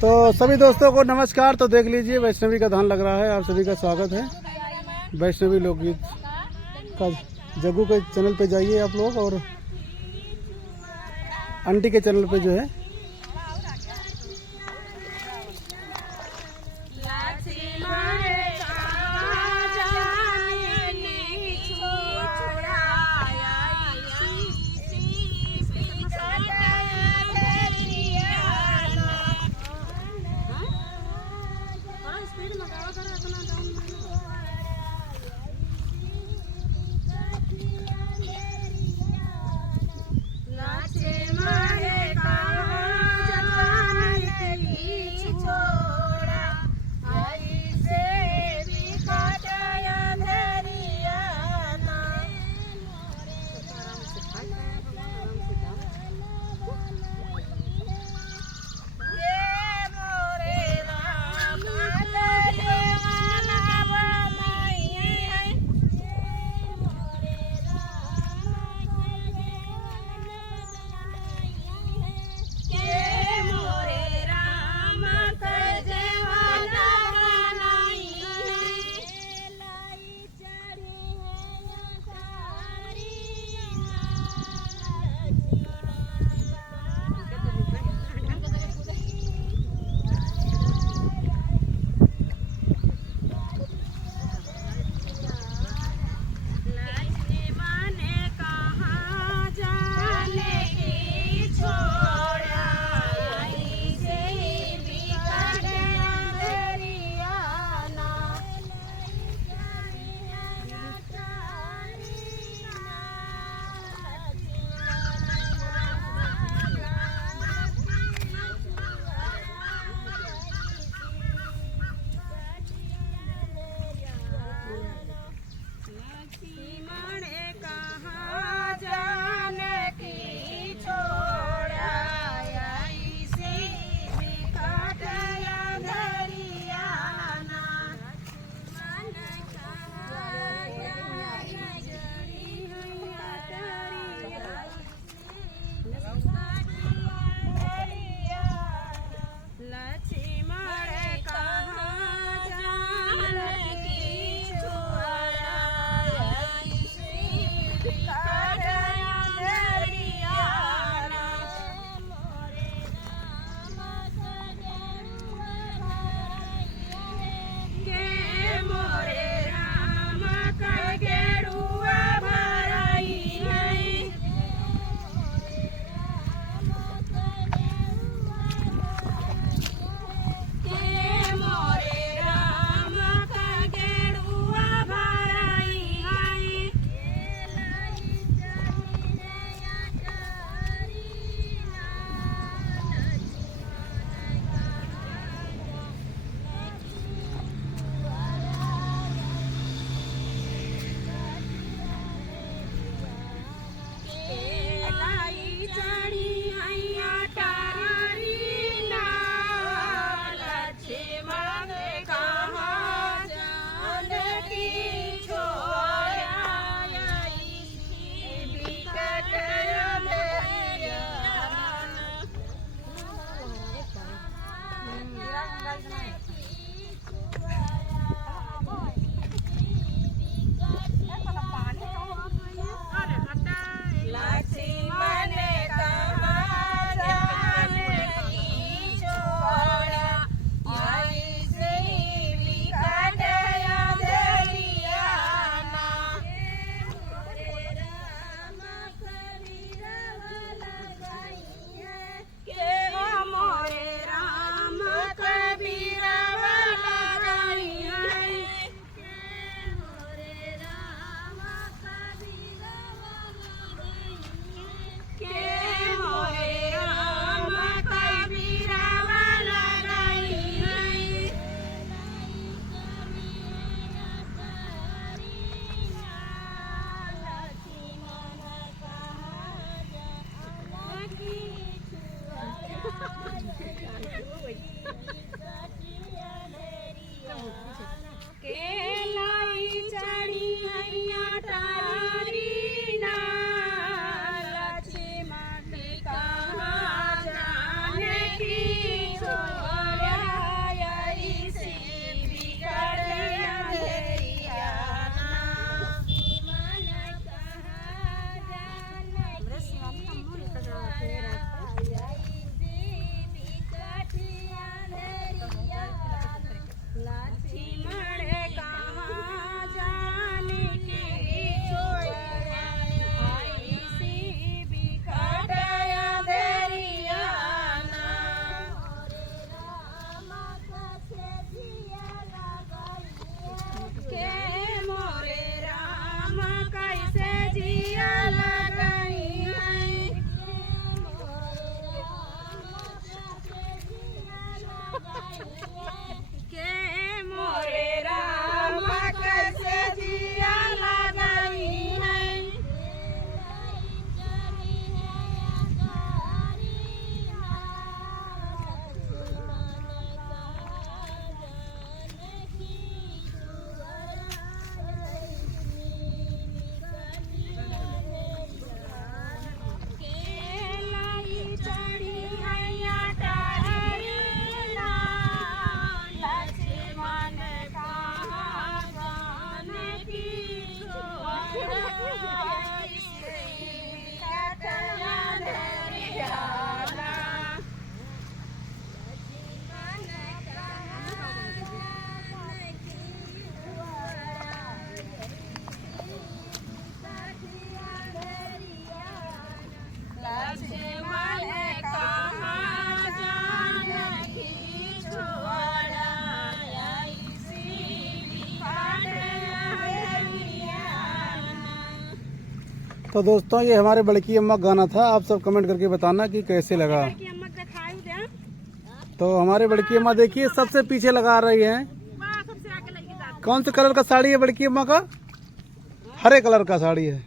तो सभी दोस्तों को नमस्कार। तो देख लीजिए वैष्णवी का धान लग रहा है, आप सभी का स्वागत है। वैष्णवी लोकगीत का जग्गू के चैनल पे जाइए आप लोग, और आंटी के चैनल पे जो है मोरे राम कबीरा तो दोस्तों ये हमारे बड़की अम्मा का गाना था। आप सब कमेंट करके बताना कि कैसे लगा। तो हमारे बड़की अम्मा देखिए सबसे पीछे लगा रही है। कौन से कलर का साड़ी है बड़की अम्मा का? हरे कलर का साड़ी है।